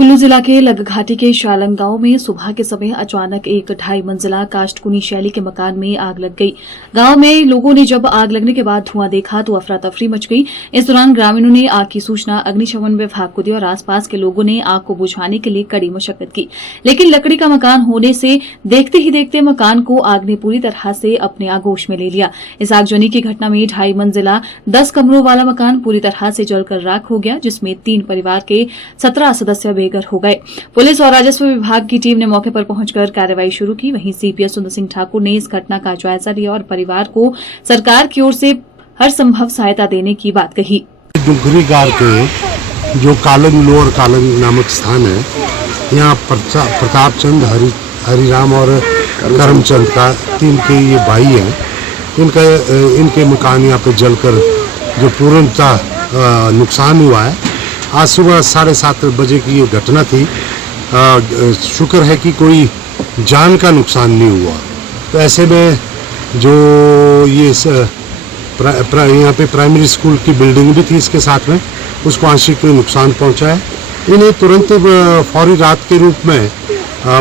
कुल्लू जिला के लगघाटी के शालंग गांव में सुबह के समय अचानक एक 2.5 मंजिला काष्ठकुनी शैली के मकान में आग लग गई। गांव में लोगों ने जब आग लगने के बाद धुआं देखा तो अफरा तफरी मच गई। इस दौरान ग्रामीणों ने आग की सूचना अग्निशमन विभाग को दी और आसपास के लोगों ने आग को बुझाने के लिए कड़ी मशक्कत की, लेकिन लकड़ी का मकान होने से देखते ही देखते मकान को आग ने पूरी तरह से अपने आगोश में ले लिया। इस आगजनी की घटना में 2.5 मंजिला 10 कमरों वाला मकान पूरी तरह से जलकर राख हो गया, जिसमें 3 परिवार के 17 सदस्य बेघर हो गए। पुलिस और राजस्व विभाग की टीम ने मौके पर पहुंचकर कार्रवाई शुरू की। वहीं सीपीएस सुंदर सिंह ठाकुर ने इस घटना का जायजा लिया और परिवार को सरकार की ओर से हर संभव सहायता देने की बात कही। डुंगरी गार के जो कालंग लोअर कालंग नामक स्थान है, यहाँ प्रताप चंद, हरिराम और करमचंद का 3 के ये भाई हैं। इनके मकान यहाँ पे जलकर जो पूर्णतः नुकसान हुआ है। आज सुबह 7:30 बजे की ये घटना थी। शुक्र है कि कोई जान का नुकसान नहीं हुआ। तो ऐसे में जो ये यहाँ पे प्राइमरी स्कूल की बिल्डिंग भी थी इसके साथ में, उसको आंशिक नुकसान पहुंचा है। इन्हें तुरंत फौरी राहत के रूप में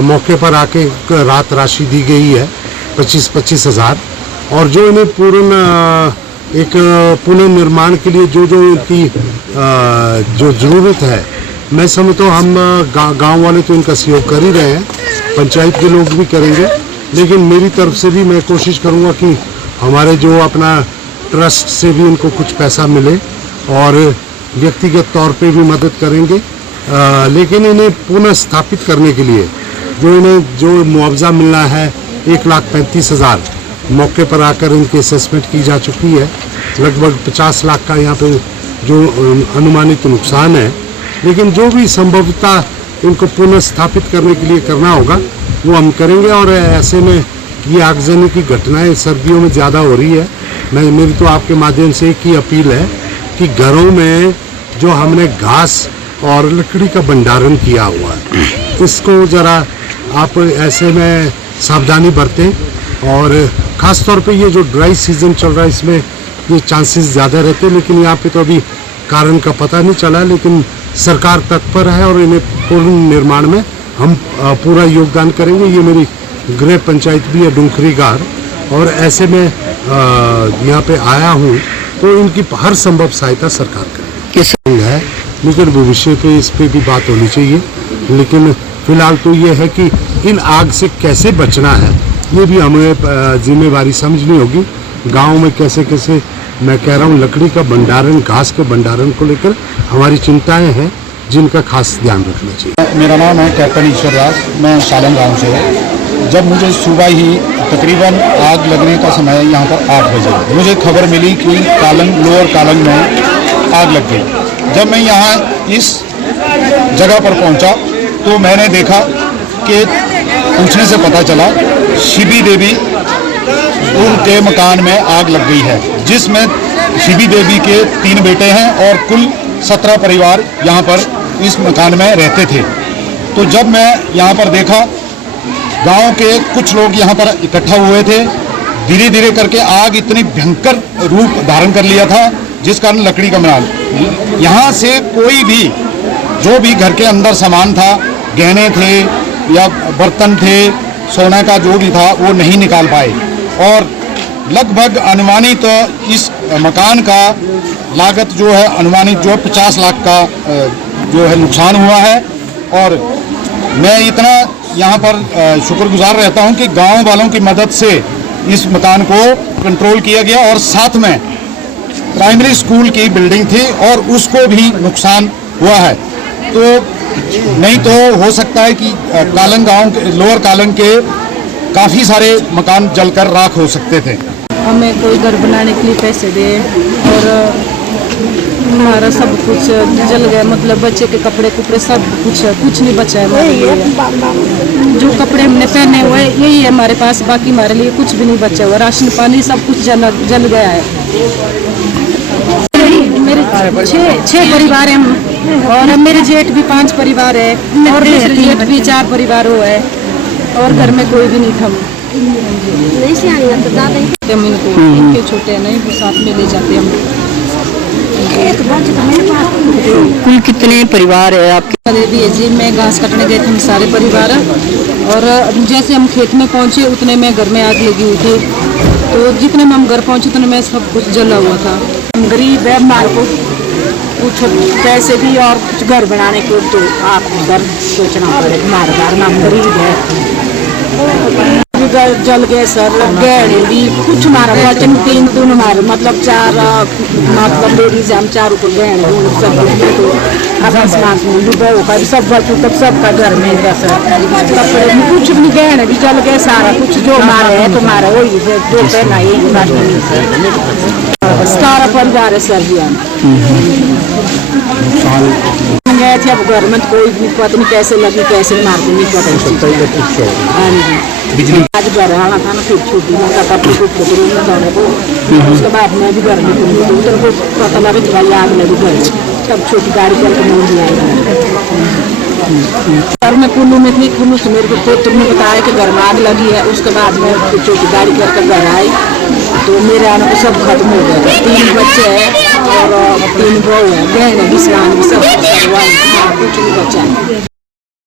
मौके पर आके राहत राशि दी गई है 25-25 हज़ार, और जो इन्हें एक पुनर्निर्माण के लिए जो इनकी जो ज़रूरत है, मैं समझता हूँ हम गांव वाले तो इनका सहयोग कर ही रहे हैं, पंचायत के लोग भी करेंगे, लेकिन मेरी तरफ से भी मैं कोशिश करूँगा कि हमारे जो अपना ट्रस्ट से भी इनको कुछ पैसा मिले और व्यक्तिगत तौर पे भी मदद करेंगे। लेकिन इन्हें पुनः स्थापित करने के लिए जो मुआवजा मिलना है 1,35,000 मौके पर आकर इनकी असेसमेंट की जा चुकी है। लगभग 50 लाख का यहाँ पे जो अनुमानित नुकसान है, लेकिन जो भी संभवतः इनको पुनः स्थापित करने के लिए करना होगा वो हम करेंगे। और ऐसे में ये आगजनी की घटनाएं सर्दियों में ज़्यादा हो रही है। मेरी तो आपके माध्यम से एक ही अपील है कि घरों में जो हमने घास और लकड़ी का भंडारण किया हुआ है, इसको ज़रा आप ऐसे में सावधानी बरतें। और ख़ास तौर पे ये जो ड्राई सीजन चल रहा है, इसमें ये चांसेस ज़्यादा रहते हैं, लेकिन यहाँ पे तो अभी कारण का पता नहीं चला। लेकिन सरकार तत्पर है और इन्हें पूर्ण निर्माण में हम पूरा योगदान करेंगे। ये मेरी गृह पंचायत भी है डुंगरी गार, और ऐसे में यहाँ पे आया हूँ तो इनकी हर संभव सहायता सरकार करेगी है। लेकिन भविष्य पे इस पे भी बात होनी चाहिए। लेकिन फिलहाल तो ये है कि इन आग से कैसे बचना है, ये भी हमें जिम्मेवारी समझनी होगी। गांव में कैसे मैं कह रहा हूँ लकड़ी का भंडारण, घास के भंडारण को लेकर हमारी चिंताएं हैं, जिनका खास ध्यान रखना चाहिए। मेरा नाम है कैप्टन ईश्वर दास, मैं शालंग गाँव से हूँ। जब मुझे सुबह ही तकरीबन आग लगने का समय यहाँ पर 8 बजे मुझे खबर मिली कि लोअर कालंग में आग लग गई। जब मैं यहाँ इस जगह पर पहुँचा तो मैंने देखा कि पूछने से पता चला शिबी देवी उनके मकान में आग लग गई है, जिसमें शिबी देवी के 3 बेटे हैं और कुल 17 परिवार यहाँ पर इस मकान में रहते थे। तो जब मैं यहाँ पर देखा, गांव के कुछ लोग यहाँ पर इकट्ठा हुए थे। धीरे धीरे करके आग इतनी भयंकर रूप धारण कर लिया था, जिस कारण लकड़ी का मकान, यहाँ से कोई भी जो भी घर के अंदर सामान था, गहने थे या बर्तन थे, सोने का जो भी था, वो नहीं निकाल पाए। और लगभग अनुमानित इस मकान का लागत जो है अनुमानित जो 50 लाख का जो है नुकसान हुआ है। और मैं इतना यहाँ पर शुक्रगुजार रहता हूँ कि गांव वालों की मदद से इस मकान को कंट्रोल किया गया। और साथ में प्राइमरी स्कूल की बिल्डिंग थी और उसको भी नुकसान हुआ है। तो नहीं तो हो सकता है कि कालंग गांव के लोअर कालंग के काफ़ी सारे मकान जलकर राख हो सकते थे। हमें कोई घर बनाने के लिए पैसे दे और हमारा सब कुछ जल गया, मतलब बच्चे के कपड़े सब कुछ नहीं बचा है हमारे लिए। जो कपड़े हमने पहने हुए यही है हमारे पास, बाकी हमारे लिए कुछ भी नहीं बचा हुआ। राशन पानी सब कुछ जल गया है। मेरे 6 परिवार हैं और मेरे जेठ भी 5 परिवार है और मेरे जेठ भी 4 परिवार हो है और घर में कोई भी नहीं था। हम इनको इनके छोटे नहीं, वो साथ में ले जाते हम। कुल कितने परिवार है आपके? दे दिए जी, मैं घास काटने गए थे हम सारे परिवार, और जैसे हम खेत में पहुंचे उतने में घर में आग लगी हुई थी। तो जितने में हम घर पहुंचे उतने में सब कुछ जला हुआ था। हम गरीब है, हमारे को कुछ पैसे भी और कुछ घर बनाने को तो आप घर सोचना पड़ेगा। हमारे घर में हम गरीब है, घर जल गए सर, गहने भी कुछ हमारा बचन 3 दिन हमारे मतलब 4 मतलब लेडीज हम 4 को गहने सब तो अपना सामान डूबा होगा सब बचू तब सबका घर में सर कपड़े भी कुछ भी गहने भी जल गए सारा कुछ जो हमारा है तुम्हारा वही जो पहना यही सारा परिवार है सर जी। गए थे अब घर में कोई भी पता नहीं कैसे लगी कैसे मार नहीं पता। हाँ जी, आज घर आना था ना, फिर छुट्टी में कपड़े कुछ रूम में जाने को, उसके बाद मैं भी घर में उधर को पता लगा कि भाई आग लगी घर, तब छोटी गाड़ी करके नहीं आई। सर मैं कुल्लू में थी, कुल्लू से मेरे को पुत्र ने बताया कि घर में आग लगी है। उसके बाद मैं छोटी गाड़ी करके घर आई तो मेरे आने को सब खत्म हो गया। 3 बच्चे हैं और 3 बहू है, गहने भी सामान भी सब कुछ नहीं बचा है।